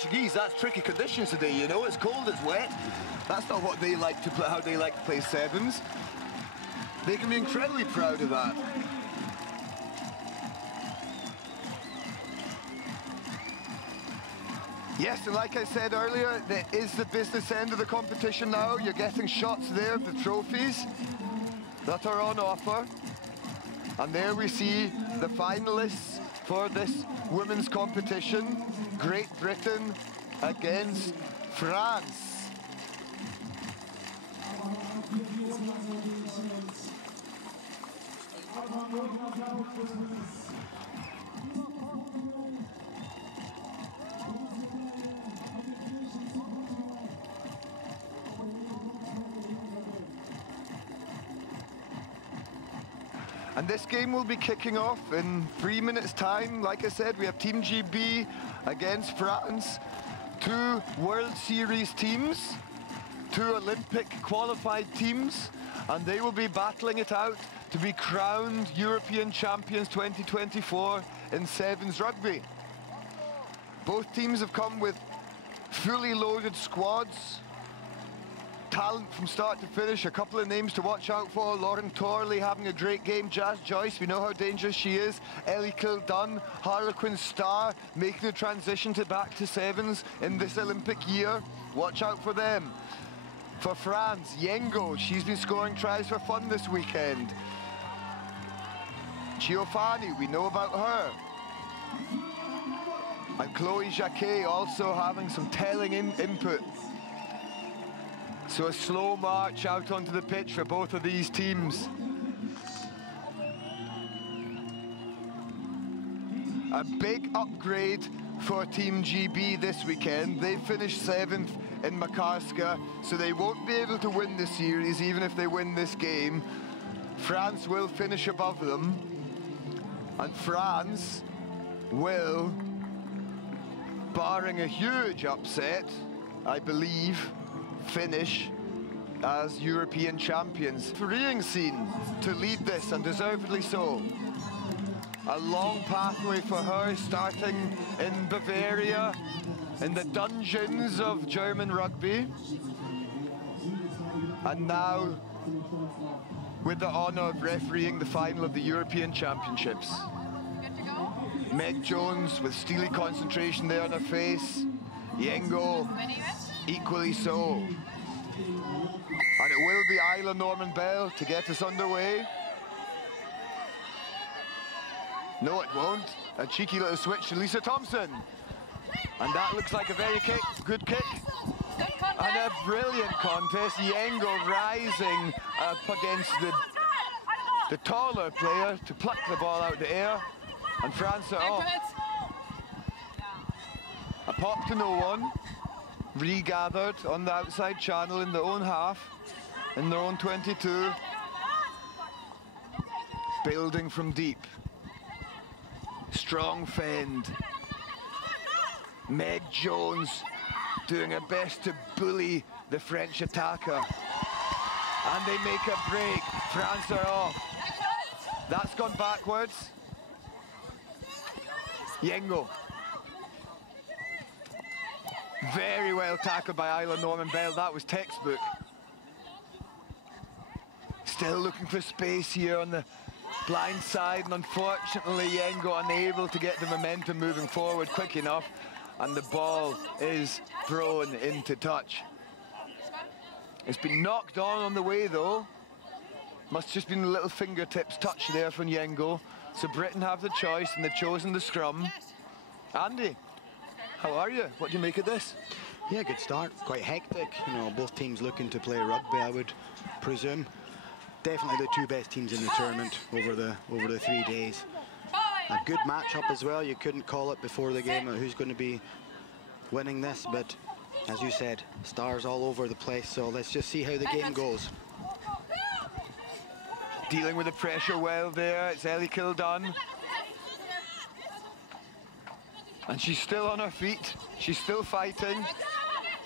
Portuguese, that's tricky conditions today, you know, it's cold, it's wet. That's not what they like to play, how they like to play sevens. They can be incredibly proud of that. Yes, and like I said earlier, there is the business end of the competition now. You're getting shots there of the trophies that are on offer. And there we see the finalists for this women's competition. Great Britain against France. And this game will be kicking off in 3 minutes' time. Like I said, we have Team GB against France. 2 World Series teams, 2 Olympic qualified teams, and they will be battling it out to be crowned European champions 2024 in sevens rugby. Both teams have come with fully loaded squads. Talent from start to finish. A couple of names to watch out for. Lauren Torley having a great game. Jazz Joyce, we know how dangerous she is. Ellie Kildunn, Harlequin star, making the transition back to sevens in this Olympic year. Watch out for them. For France, Yengo, she's been scoring tries for fun this weekend. Giovanni, we know about her. And Chloe Jacquet also having some telling input. So a slow march out onto the pitch for both of these teams. A big upgrade for Team GB this weekend. They finished 7th in Makarska, so they won't be able to win the series even if they win this game. France will finish above them, and France will, barring a huge upset, I believe, finish as European champions. Freeing scene to lead this, and deservedly so. A long pathway for her, starting in Bavaria, in the dungeons of German rugby. And now with the honour of refereeing the final of the European Championships. Meg Jones with steely concentration there on her face. Yengo equally so. And it will be Isla Norman Bell to get us underway. No, it won't. A cheeky little switch to Lisa Thompson. And that looks like a very good kick. And a brilliant contest. Yengo rising up against the taller player to pluck the ball out of the air. And France are off. A pop to no one. Regathered on the outside channel in their own half, in their own 22. Building from deep. Strong fend. Meg Jones doing her best to bully the French attacker. And they make a break. France are off. That's gone backwards. Yengo. Very well tackled by Isla Norman Bell. That was textbook. Still looking for space here on the blind side, and unfortunately Yengo unable to get the momentum moving forward quick enough, and the ball is thrown into touch. It's been knocked on the way though. Must just been a little fingertips touch there from Yengo. So Britain have the choice, and they've chosen the scrum. Andy, how are you? What do you make of this? Yeah, good start. Quite hectic. You know, both teams looking to play rugby, I would presume. Definitely the 2 best teams in the tournament over the 3 days. A good matchup as well. You couldn't call it before the game who's going to be winning this, but as you said, stars all over the place. So let's just see how the game goes. Dealing with the pressure well there. It's Ellie Kildunn. And she's still on her feet. She's still fighting.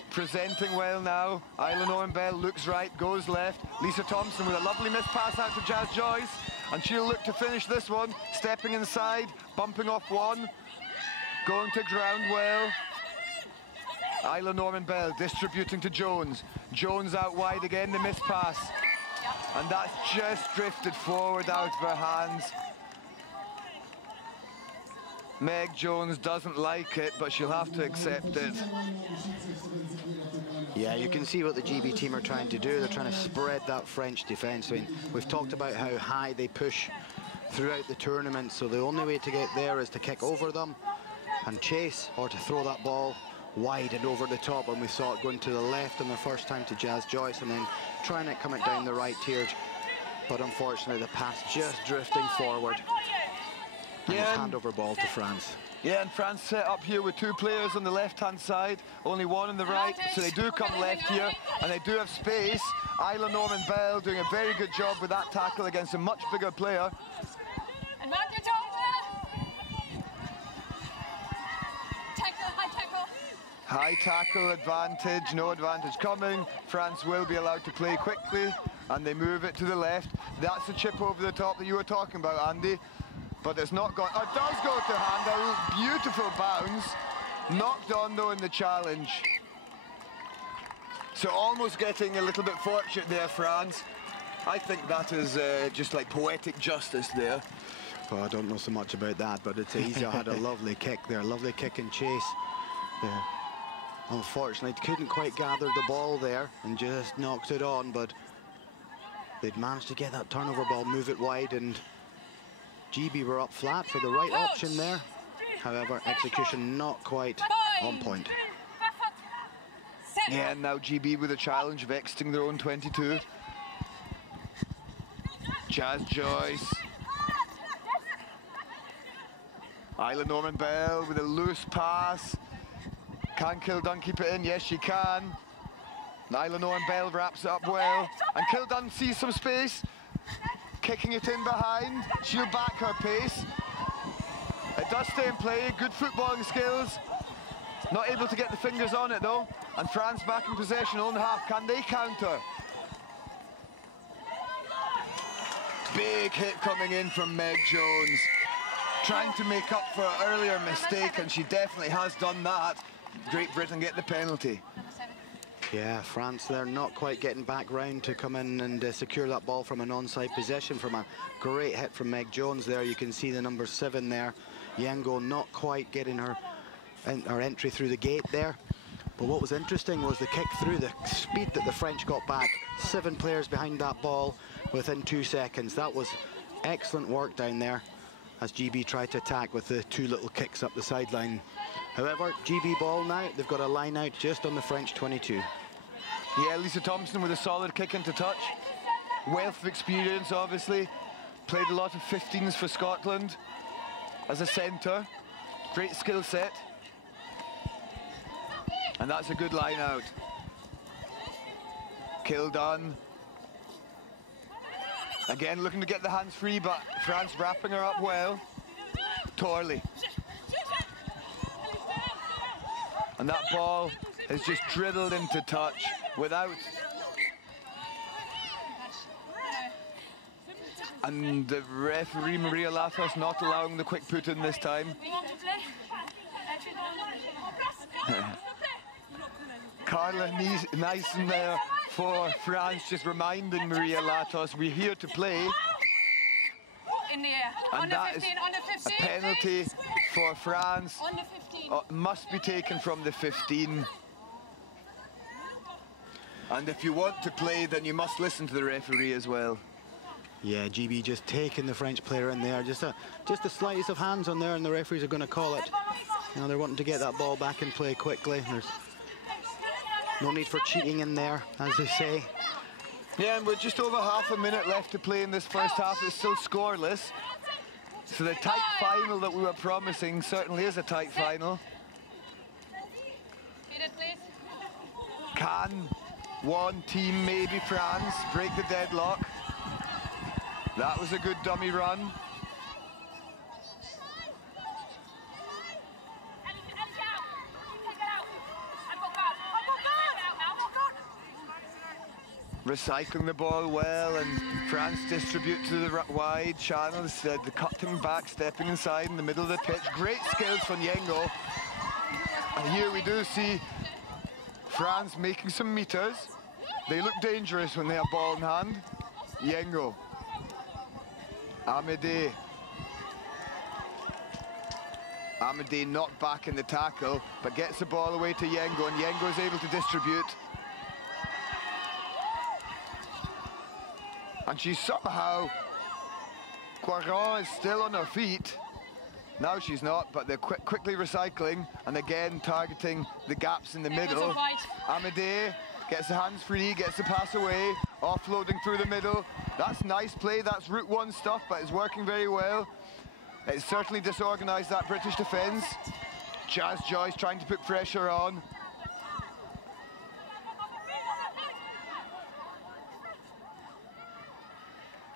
Presenting well now. Isla Norman Bell looks right, goes left. Lisa Thompson with a lovely miss pass out to Jazz Joyce. And she'll look to finish this one. Stepping inside, bumping off one. Going to ground well. Isla Norman-Bell distributing to Jones. Jones out wide again, the miss pass. And that's just drifted forward out of her hands. Meg Jones doesn't like it, but she'll have to accept it. Yeah, you can see what the GB team are trying to do. They're trying to spread that French defence. I mean, we've talked about how high they push throughout the tournament, so the only way to get there is to kick over them and chase, or to throw that ball wide and over the top. And we saw it going to the left on the first time to Jazz Joyce, and then trying to come it down the right here. But unfortunately, the pass just drifting forward. And it's hand-over ball to France. Yeah, and France set up here with 2 players on the left-hand side, only 1 on the right, so they do come left here, and they do have space. Isla Norman-Bell doing a very good job with that tackle against a much bigger player. High tackle advantage, no advantage coming. France will be allowed to play quickly, and they move it to the left. That's the chip over the top that you were talking about, Andy. But it's not gone. Oh, it does go to hand. A beautiful bounce. Knocked on, though, in the challenge. So almost getting a little bit fortunate there, France. I think that is just like poetic justice there. Well, I don't know so much about that, but it's Isa had a lovely kick there. Lovely kick and chase. Unfortunately, couldn't quite gather the ball there and just knocked it on, but they'd managed to get that turnover ball, move it wide, and GB were up flat for the right option there. However, execution not quite on point. Yeah, and now GB with a challenge of exiting their own 22. Jazz Joyce. Isla Norman-Bell with a loose pass. Can Kildun keep it in? Yes, she can. Isla Norman-Bell wraps it up well. And Kildun sees some space. Kicking it in behind. She'll back her pace. It does stay in play. Good footballing skills. Not able to get the fingers on it, though. And France back in possession, own half. Can they counter? Big hit coming in from Meg Jones. Trying to make up for an earlier mistake, and she definitely has done that. Great Britain get the penalty. Yeah, France, they're not quite getting back round to come in and secure that ball from an onside possession from a great hit from Meg Jones there. You can see the number 7 there. Yengo not quite getting her entry through the gate there. But what was interesting was the kick through, the speed that the French got back. 7 players behind that ball within 2 seconds. That was excellent work down there as GB tried to attack with the 2 little kicks up the sideline. However, GB ball now, they've got a line out just on the French 22. Yeah, Lisa Thompson with a solid kick into touch. Wealth of experience, obviously. Played a lot of 15s for Scotland as a centre. Great skill set. And that's a good line out. Kildun. Again, looking to get the hands free, but France wrapping her up well. Torley. And that ball is just dribbled into touch without. And the referee, Maria Latos, not allowing the quick put in this time. Carla Niesen there for France, just reminding Maria Latos, we're here to play. And that is a penalty for France. Must be taken from the 15. And if you want to play, then you must listen to the referee as well. Yeah, GB just taking the French player in there. Just the slightest of hands on there, and the referees are going to call it. You know, they're wanting to get that ball back in play quickly. There's no need for cheating in there, as they say. Yeah, and we're just over half a minute left to play in this first half. It's still scoreless. So the tight final that we were promising certainly is a tight final. Can one team, maybe France, break the deadlock? That was a good dummy run. Recycling the ball well, and France distribute to the wide channels, the cutting back, stepping inside in the middle of the pitch. Great skills from Yengo. And here we do see France making some meters. They look dangerous when they have ball in hand. Yengo. Amédée. Amédée not back in the tackle, but gets the ball away to Yengo, and Yengo is able to distribute. And she's somehow... Quaron is still on her feet. Now she's not, but they're quickly recycling, and again targeting the gaps in the middle. Amédée gets the hands free, gets the pass away, offloading through the middle. That's nice play, that's Route 1 stuff, but it's working very well. It's certainly disorganised that British defence. Jazz Joyce trying to put pressure on.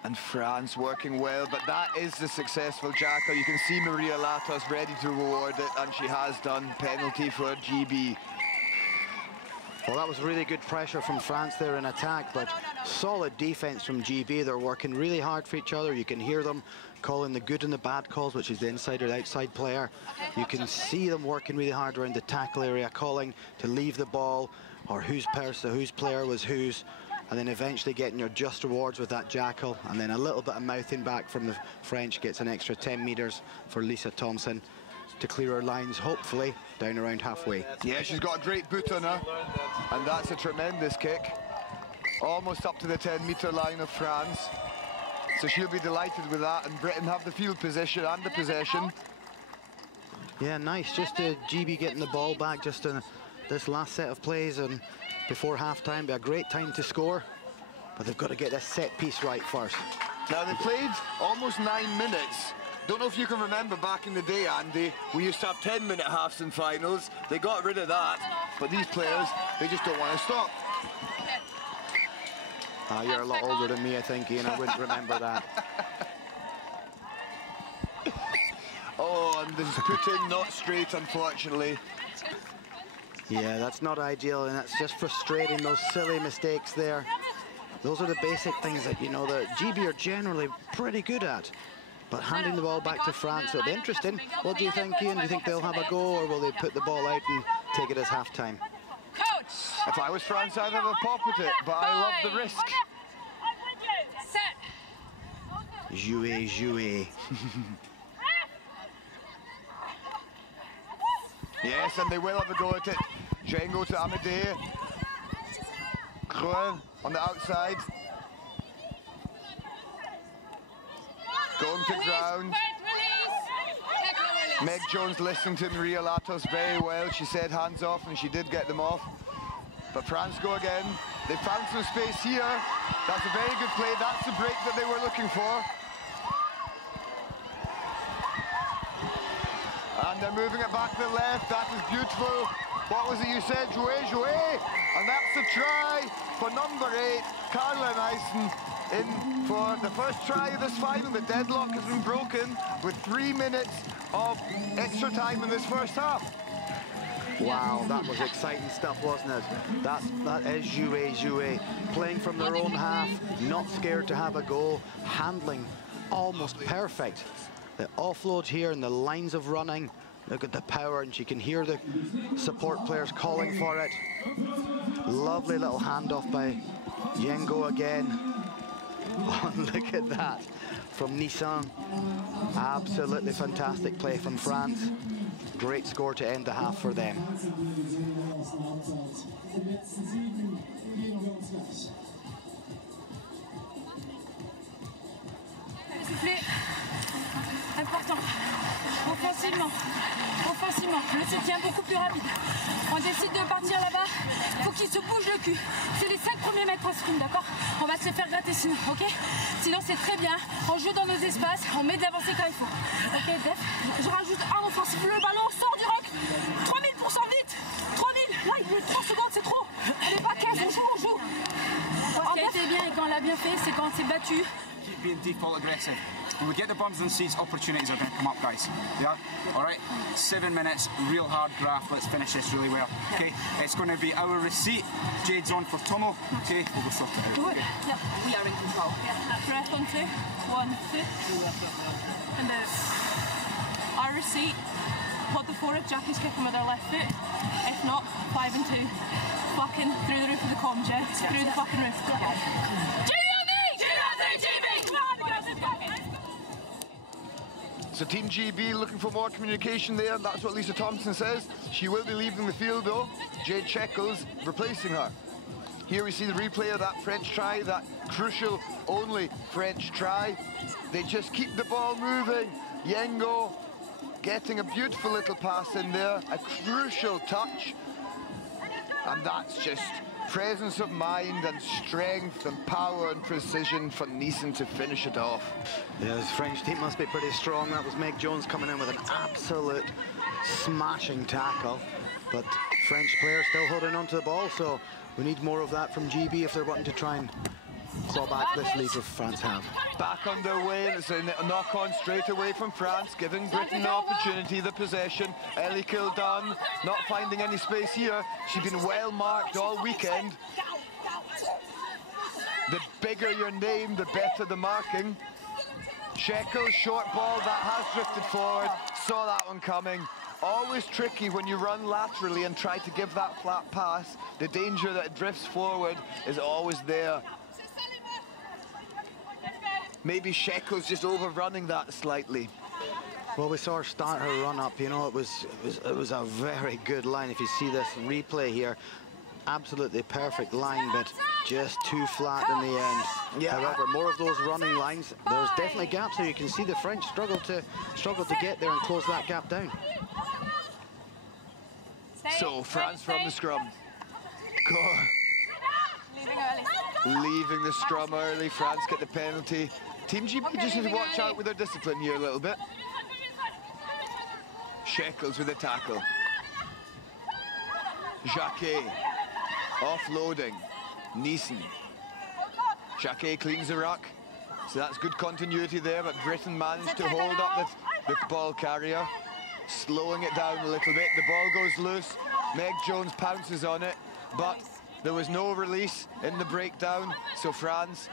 And France working well, but that is the successful jackal. You can see Maria Latos ready to reward it, and she has done. Penalty for GB. Well, that was really good pressure from France there in attack, but solid defence from GB. They're working really hard for each other. You can hear them calling the good and the bad calls, which is the inside or outside player. You can see them working really hard around the tackle area, calling to leave the ball, or whose player was whose, and then eventually getting your just rewards with that jackal, and then a little bit of mouthing back from the French gets an extra 10 metres for Lisa Thompson to clear her lines, hopefully down around halfway. Yeah, she's got a great boot on her, and that's a tremendous kick. Almost up to the 10-metre line of France. So she'll be delighted with that, and Britain have the field position and the possession. Yeah, nice, just GB getting the ball back just in this last set of plays, and before half-time, be a great time to score, but they've got to get this set piece right first. Now, they played almost 9 minutes. Don't know if you can remember back in the day, Andy, we used to have 10-minute halves and finals. They got rid of that, but these players, they just don't want to stop. You're a lot older than me, I think, Ian. I wouldn't remember that. Oh, and this is put in not straight, unfortunately. Yeah, that's not ideal, and that's just frustrating, those silly mistakes there. Those are the basic things that, you know, that GB are generally pretty good at. But handing the ball back to France, it'll be interesting. What do you think, Ian? Do you think they'll have a go, or will they put the ball out and take it as half-time? If I was France, I'd have a pop at it, but I love the risk. Jouer, jouer. Yes, and they will have a go at it. Jengo to Amédée. Creux on the outside. Going to ground. Meg Jones listened to Maria Latos very well. She said hands off, and she did get them off. But France go again. They found some space here. That's a very good play. That's the break that they were looking for. And they're moving it back to the left. That is beautiful. What was it you said? Jouer, jouer. And that's the try for number 8, Carla Nyssen, in for the first try of this final. The deadlock has been broken with 3 minutes of extra time in this first half. Wow, that was exciting stuff, wasn't it? That is jouer, jouer. Playing from their own half, not scared to have a goal, handling almost perfect. The offload here and the lines of running. Look at the power, and she can hear the support players calling for it. Lovely little handoff by Yengo again. Oh, look at that from Nissan. Absolutely fantastic play from France. Great score to end the half for them. Important. Offensivement, le soutien beaucoup plus rapide. On décide de partir là-bas, il faut qu'il se bouge le cul. C'est les 5 premiers mètres à sprint, d'accord? On va se faire gratter sinon, ok? Sinon c'est très bien, on joue dans nos espaces, on met de l'avancée quand il faut. Ok, Def, je rajoute un offensif, le ballon sort du rock. 3000% vite, 3000, là il est 3 secondes, c'est trop. On n'est pas 15, on joue. Ce qui a été bien et quand on l'a bien fait, c'est quand on s'est battu. Keep being default aggressive. When we get the bums and seats, opportunities are going to come up, guys. Yeah? All right? 7 minutes, real hard graft. Let's finish this really well. Okay? It's going to be our receipt. Jade's on for Tomo. Okay? We'll go sort it out. Good. Yeah, we are in control. Draft on 2, 1, 2. And our receipt, hold the forward, Jackie's kicking with her left foot. If not, 5 and 2. fucking through the roof of the comms, yeah? Through the fucking roof. So Team GB looking for more communication there. That's what Lisa Thompson says. She will be leaving the field though. Jade Shekels replacing her. Here we see the replay of that French try, that crucial only French try. They just keep the ball moving. Yengo getting a beautiful little pass in there, a crucial touch. And that's just presence of mind and strength and power and precision for Neeson to finish it off. Yeah, this French team must be pretty strong. That was Meg Jones coming in with an absolute smashing tackle. But French players still holding on to the ball, so we need more of that from GB if they're wanting to try and claw back this lead that France have. Back underway, and it's a knock-on straight away from France, giving Britain the opportunity, the possession. Ellie Kildunn not finding any space here. She's been well marked all weekend. The bigger your name, the better the marking. Shekels, short ball, that has drifted forward. Saw that one coming. Always tricky when you run laterally and try to give that flat pass. The danger that it drifts forward is always there. Maybe Shekels just overrunning that slightly. Well, we saw her start her run up. You know, it was a very good line. If you see this replay here, absolutely perfect line, but just too flat in the end. Yeah. However, more of those running lines. There's definitely gaps there. You can see the French struggle to get there and close that gap down. So France from the scrum. Leaving the scrum early. France get the penalty. Team GB just needs to watch out with their discipline here a little bit. Shekels with the tackle. Jacquet offloading. Neeson. Jacquet cleans the ruck. So that's good continuity there, but Britain managed to hold up the ball carrier. Slowing it down a little bit. The ball goes loose. Meg Jones pounces on it, but there was no release in the breakdown, so France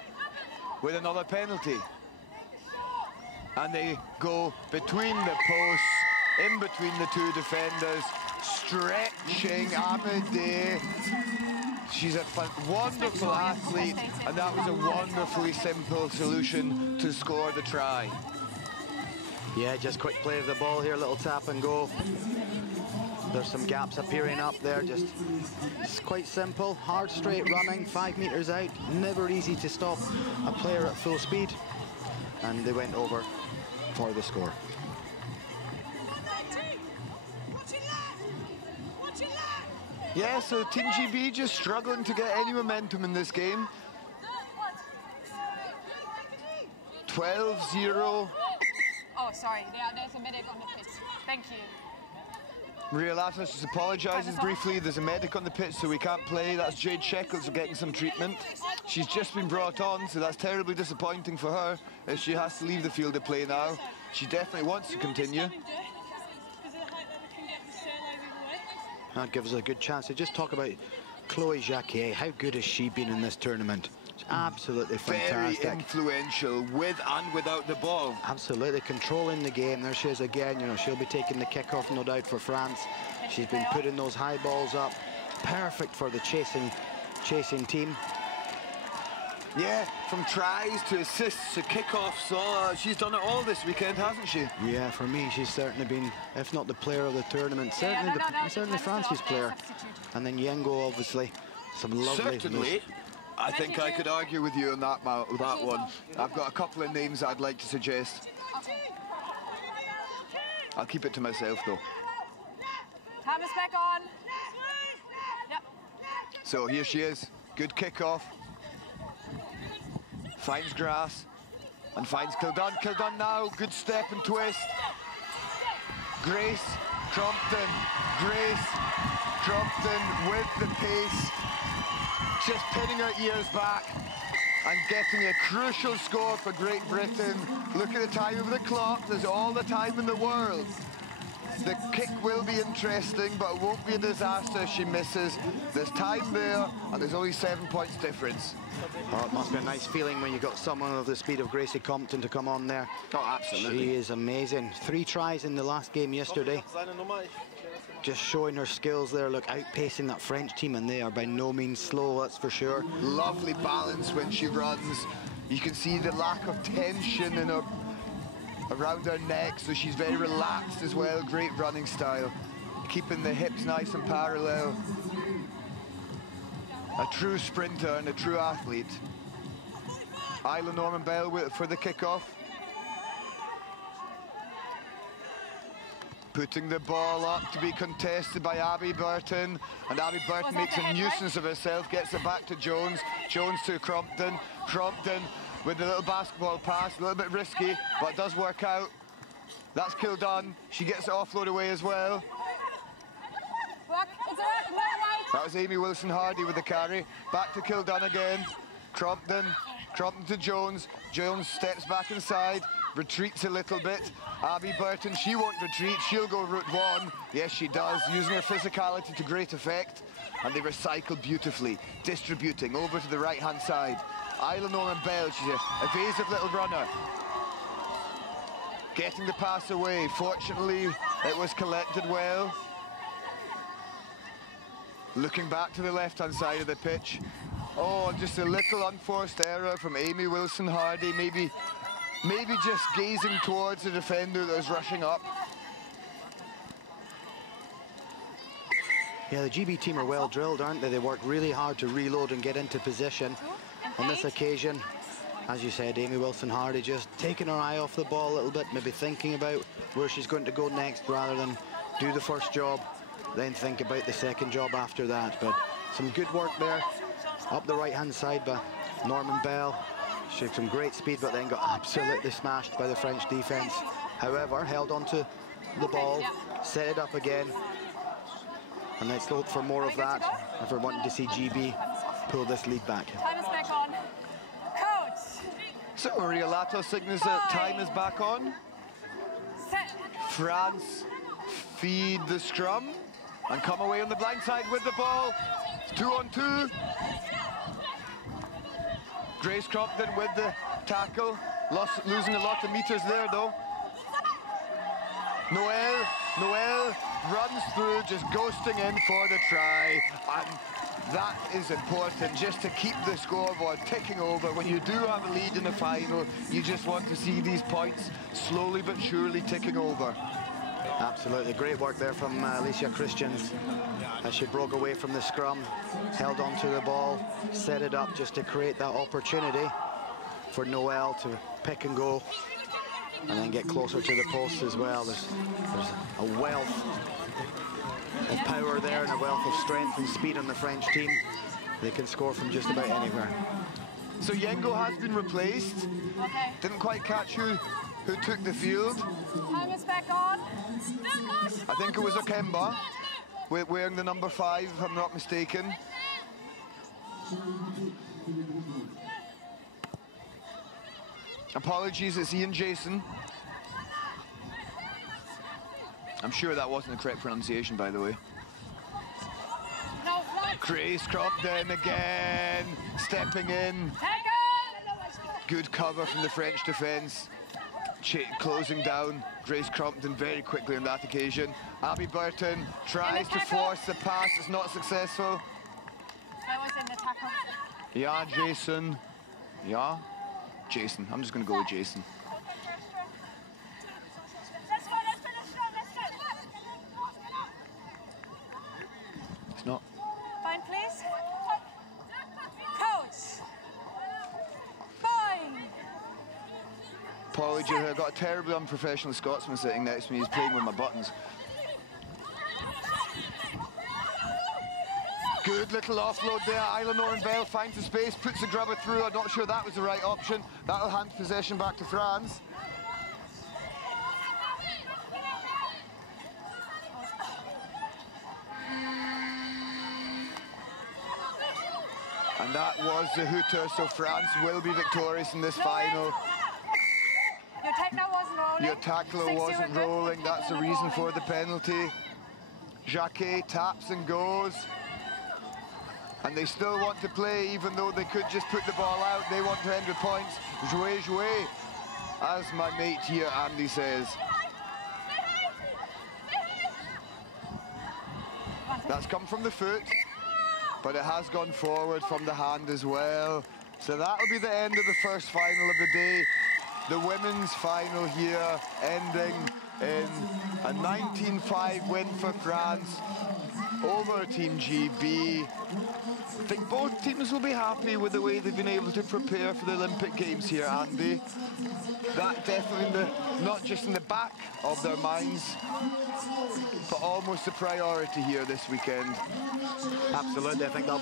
with another penalty. And they go between the posts, in between the two defenders, stretching Amédée. She's a wonderful athlete, and that was a wonderfully simple solution to score the try. Yeah, just quick play of the ball here, little tap and go. There's some gaps appearing up there, just it's quite simple. Hard straight running, 5 meters out, never easy to stop a player at full speed. And they went over for the score. Yeah, so Team GB just struggling to get any momentum in this game. 12-0. Oh, sorry, there's a medic on the pitch. Thank you. Real Atlas just apologises briefly. There's a medic on the pitch, so we can't play. That's Jade Shekels getting some treatment. She's just been brought on, so that's terribly disappointing for her if she has to leave the field of play now. She definitely wants to continue. That gives us a good chance to just talk about Chloe Jacquet. How good has she been in this tournament? Absolutely fantastic. Very influential with and without the ball. Absolutely controlling the game. There she is again. You know, she'll be taking the kickoff, no doubt, for France. She's been putting those high balls up. Perfect for the chasing team. Yeah, from tries to assists to kickoffs. So she's done it all this weekend, hasn't she? Yeah, for me, she's certainly been, if not the player of the tournament, certainly France's player. And then Yengo, obviously, some lovely. Certainly. I think I could argue with you on that one. I've got a couple of names I'd like to suggest. I'll keep it to myself, though. Time is back on. Yep. So here she is. Good kickoff. Finds grass and finds Kildunn. Kildunn now, good step and twist. Grace Crompton. Grace Crompton with the pace. Just pinning her ears back and getting a crucial score for Great Britain. Look at the time of the clock. There's all the time in the world. The kick will be interesting, but it won't be a disaster if she misses. There's time there, and there's only 7 points difference. Oh, it must be a nice feeling when you got someone of the speed of Gracie Compton to come on there. Oh, absolutely. She is amazing. 3 tries in the last game yesterday. just showing her skills there. Look, outpacing that French team, and they are by no means slow, that's for sure. Lovely balance when she runs. You can see the lack of tension in her, around her neck, so she's very relaxed as well. Great running style, keeping the hips nice and parallel. A true sprinter and a true athlete. Isla Norman Bell for the kickoff. Putting the ball up to be contested by Abby Burton, and Abby Burton makes a nuisance of herself, gets it back to Jones. Jones to Crompton. Crompton with the little basketball pass, a little bit risky, but it does work out. That's Kildunn. She gets it offload away as well. That was Amy Wilson-Hardy with the carry. Back to Kildunn again. Crompton to Jones. Jones steps back inside, retreats a little bit. Abby Burton, she won't retreat, she'll go route one. Yes, she does, using her physicality to great effect. And they recycle beautifully, distributing over to the right-hand side. Isla Norman Bell, she's an evasive little runner. Getting the pass away. Fortunately, it was collected well. Looking back to the left-hand side of the pitch. Oh, just a little unforced error from Amy Wilson-Hardy. Maybe just gazing towards the defender that was rushing up. Yeah, the GB team are well drilled, aren't they? They work really hard to reload and get into position. On this occasion, as you said, Amy Wilson-Hardy just taking her eye off the ball a little bit, maybe thinking about where she's going to go next rather than do the first job, then think about the second job after that. But some good work there up the right-hand side by Norman Bell. She had some great speed, but then got absolutely smashed by the French defence. However, held onto the ball, set it up again. And let's hope for more of that if we're wanting to see GB pull this lead back. Time is back on. Coach. So Riolato signals that time is back on. Set. France feed the scrum and come away on the blind side with the ball. 2-on-2. Grace Crompton with the tackle. Losing a lot of meters there though. Noel runs through, just ghosting in for the try. And that is important, just to keep the scoreboard ticking over. When you do have a lead in the final, you just want to see these points slowly but surely ticking over. Absolutely, great work there from Alicia Christians as she broke away from the scrum, held onto the ball, set it up just to create that opportunity for Noel to pick and go and then get closer to the post as well. There's a wealth of power there and a wealth of strength and speed on the French team. They can score from just about anywhere. So Yengo has been replaced. Okay. Didn't quite catch who took the field. Time is back on. I think it was Okemba, wearing the number 5, if I'm not mistaken. Apologies, it's Ian Jason. I'm sure that wasn't the correct pronunciation, by the way. No, flat. Grace Crompton again, stepping in. Good cover from the French defence. Closing down Grace Crompton very quickly on that occasion. Abby Burton tries to force the pass, it's not successful. I was in the tackle. Yeah, Jason. Yeah, Jason. I'm just going to go with Jason. It's not. Fine, please. Coach. Fine. Apologies, I've got a terribly unprofessional Scotsman sitting next to me. He's playing with my buttons. Good little offload there. Isla Norman Bell finds the space, puts the grubber through. I'm not sure that was the right option. That'll hand possession back to France. And that was the hooter, so France will be victorious in this final. Your tackler wasn't rolling. Your tackler wasn't rolling, that's the reason for the penalty. Jacquet taps and goes. And they still want to play, even though they could just put the ball out. They want to end with points. Jouer, jouer, as my mate here, Andy, says. That's come from the foot, but it has gone forward from the hand as well. So that'll be the end of the first final of the day. The women's final here, ending in a 19-5 win for France over Team GB. I think both teams will be happy with the way they've been able to prepare for the Olympic Games here, Andy. That definitely not just in the back of their minds, but almost a priority here this weekend. Absolutely, I think that'll